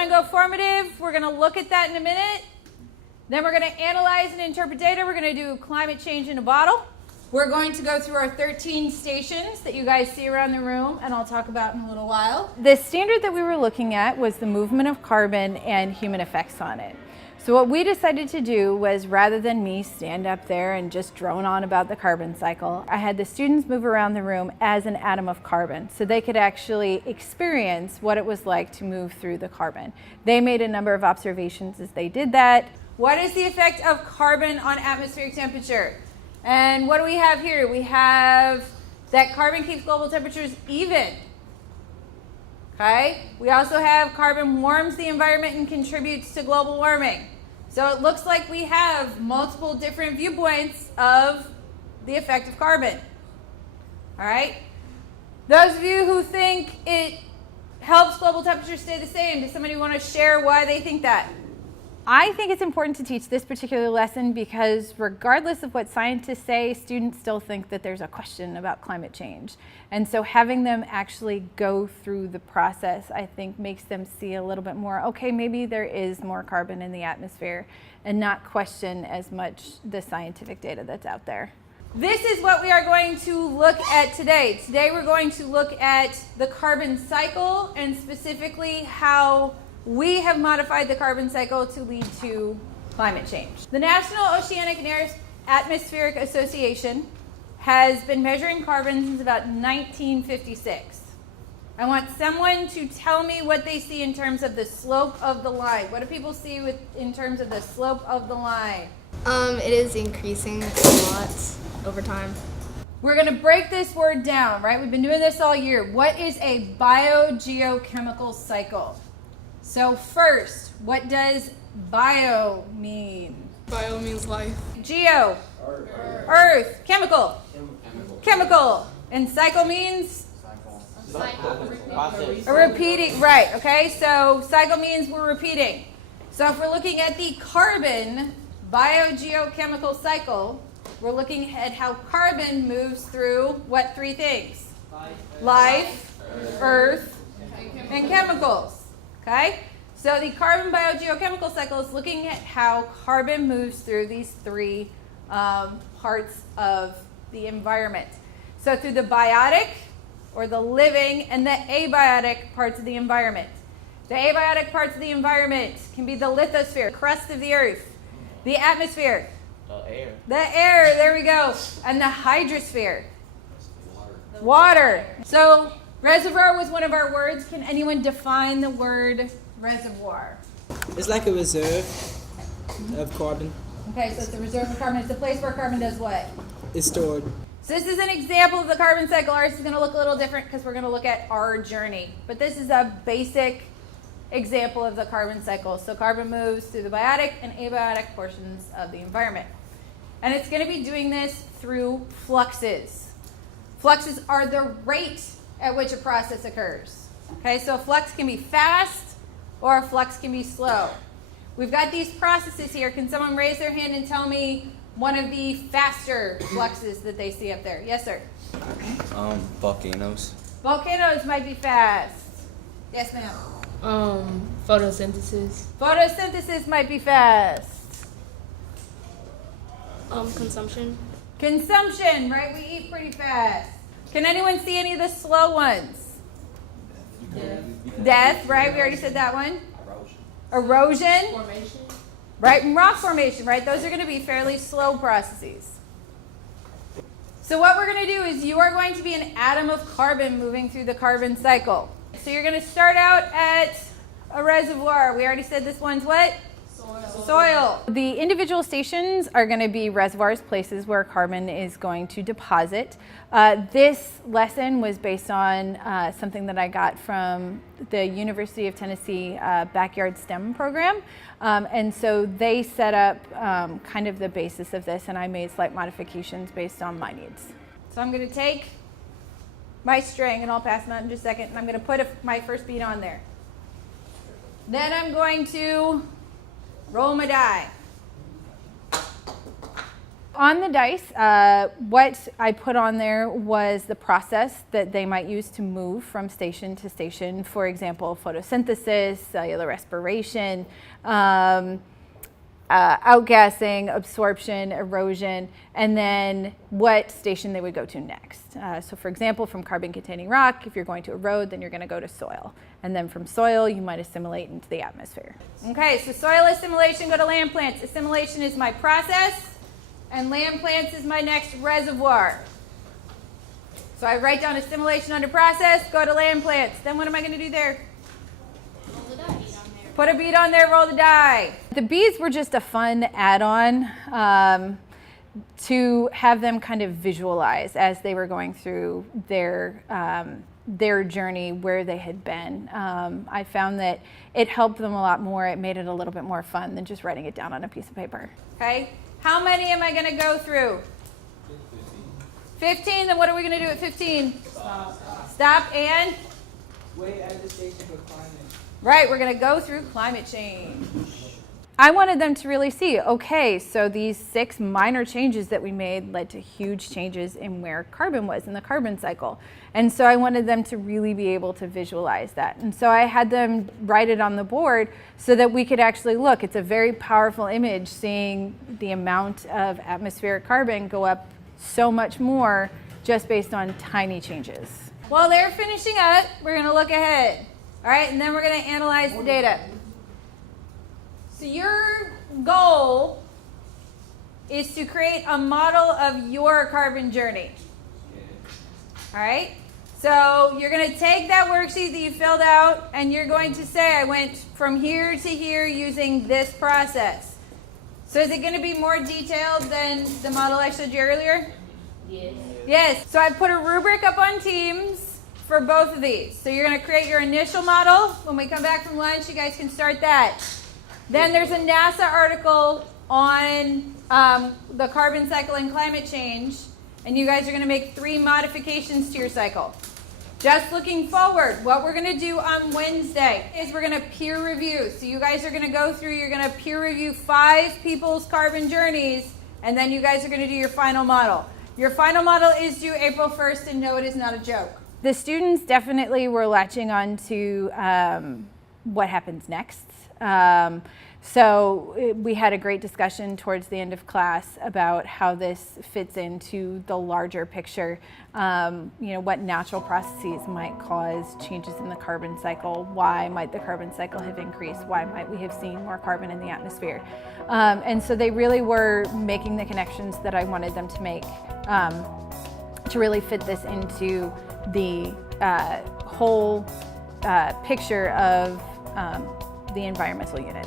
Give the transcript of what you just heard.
on go formative. We're going to look at that in a minute. Then we're going to analyze and interpret data. We're going to do climate change in a bottle. We're going to go through our 13 stations that you guys see around the room, and I'll talk about in a little while. The standard that we were looking at was the movement of carbon and human effects on it. So what we decided to do was, rather than me stand up there and just drone on about the carbon cycle, I had the students move around the room as an atom of carbon so they could actually experience what it was like to move through the carbon. They made a number of observations as they did that. What is the effect of carbon on atmospheric temperature? And what do we have here? We have that carbon keeps global temperatures even. Okay? We also have carbon warms the environment and contributes to global warming. So it looks like we have multiple different viewpoints of the effect of carbon. All right? Those of you who think it helps global temperatures stay the same, does somebody want to share why they think that? I think it's important to teach this particular lesson because regardless of what scientists say, students still think that there's a question about climate change. And so having them actually go through the process, I think, makes them see a little bit more, okay, maybe there is more carbon in the atmosphere, and not question as much the scientific data that's out there. This is what we are going to look at today. Today we're going to look at the carbon cycle and specifically how we have modified the carbon cycle to lead to climate change. The National Oceanic and Atmospheric Association has been measuring carbon since about 1956. I want someone to tell me what they see in terms of the slope of the line. What do people see in terms of the slope of the line? It is increasing a lot over time. We're going to break this word down, right? We've been doing this all year. What is a biogeochemical cycle? So first, what does bio mean? Bio means life. Geo? Earth. Chemical? Chemical. And cycle means? A repeating, right, okay? So cycle means we're repeating. So if we're looking at the carbon biogeochemical cycle, we're looking at how carbon moves through what three things? Life, Earth, and chemicals. Okay? So the carbon biogeochemical cycle is looking at how carbon moves through these three parts of the environment. So through the biotic, or the living, and the abiotic parts of the environment. The abiotic parts of the environment can be the lithosphere, crust of the earth, the atmosphere, the air, there we go, and the hydrosphere, water. So reservoir was one of our words. Can anyone define the word reservoir? It's like a reserve of carbon. Okay, so it's a reserve of carbon. It's a place where carbon does what? It's stored. So this is an example of the carbon cycle. Ours is going to look a little different because we're going to look at our journey. But this is a basic example of the carbon cycle. So carbon moves through the biotic and abiotic portions of the environment. And it's going to be doing this through fluxes. Fluxes are the rate at which a process occurs. Okay, so a flux can be fast or a flux can be slow. We've got these processes here. Can someone raise their hand and tell me one of the faster fluxes that they see up there? Yes, sir. Volcanoes. Volcanoes might be fast. Yes, ma'am. Photosynthesis. Photosynthesis might be fast. Consumption. Consumption, right? We eat pretty fast. Can anyone see any of the slow ones? Death, right? We already said that one. Erosion. Formation. Right, and rock formation, right? Those are going to be fairly slow processes. So what we're going to do is you are going to be an atom of carbon moving through the carbon cycle. So you're going to start out at a reservoir. We already said this one's what? Soil. The individual stations are going to be reservoirs, places where carbon is going to deposit. This lesson was based on something that I got from the University of Tennessee Backyard STEM program. And so they set up kind of the basis of this, and I made slight modifications based on my needs. So I'm going to take my string, and I'll pass them out in just a second, and I'm going to put my first bead on there. Then I'm going to roll my die. on the dice, what I put on there was the process that they might use to move from station to station. For example, photosynthesis, cellular respiration, outgassing, absorption, erosion, and then what station they would go to next. So for example, from carbon-containing rock, if you're going to erode, then you're going to go to soil. And then from soil, you might assimilate into the atmosphere. Okay, so soil assimilation, go to land plants. Assimilation is my process, and land plants is my next reservoir. So I write down assimilation under process, go to land plants. Then what am I going to do there? Put a bead on there, roll the die. The beads were just a fun add-on to have them kind of visualize as they were going through their journey where they had been. I found that it helped them a lot more. It made it a little bit more fun than just writing it down on a piece of paper. Okay, how many am I going to go through? 15. Then what are we going to do at 15? Stop and? Wait at the station for climate. Right, we're going to go through climate change. I wanted them to really see, okay, so these 6 minor changes that we made led to huge changes in where carbon was in the carbon cycle. And so I wanted them to really be able to visualize that. And so I had them write it on the board so that we could actually look. It's a very powerful image, seeing the amount of atmospheric carbon go up so much more just based on tiny changes. While they're finishing up, we're going to look ahead. All right, and then we're going to analyze the data. So your goal is to create a model of your carbon journey. All right, so you're going to take that worksheet that you filled out, and you're going to say, I went from here to here using this process. So is it going to be more detailed than the model I showed you earlier? Yes. Yes, so I put a rubric up on Teams for both of these. So you're going to create your initial model. When we come back from lunch, you guys can start that. Then there's a NASA article on the carbon cycle and climate change, and you guys are going to make 3 modifications to your cycle. Just looking forward, what we're going to do on Wednesday is we're going to peer review. So you guys are going to go through, you're going to peer review 5 people's carbon journeys, and then you guys are going to do your final model. Your final model is due April 1st, and no, it is not a joke. The students definitely were latching on to what happens next. So we had a great discussion towards the end of class about how this fits into the larger picture. What natural processes might cause changes in the carbon cycle. Why might the carbon cycle have increased? Why might we have seen more carbon in the atmosphere? And so they really were making the connections that I wanted them to make to really fit this into the whole picture of the environmental unit.